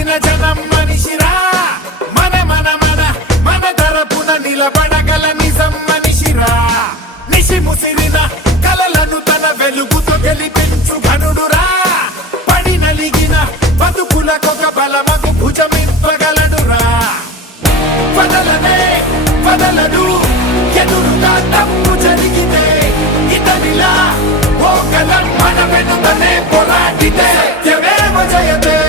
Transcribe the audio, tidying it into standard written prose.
నమ్మిన జనం మనిషిరా మన మన మన మన తరపున నిలబడగల నిజం మనిషిరా నిశి ముసిరిన కలలను తన వెలుగుతో గెలిపించు ఘనుడురా పడి నలిగిన బతుకులకొక బలమగు భుజమివ్వగలడురా వదలనే వదలడు ఎదురుగా తప్పు జరిగితే ఇతనిలా ఓ కలం మన వెనుకనే పోరాడితే సత్యమేవ జయతే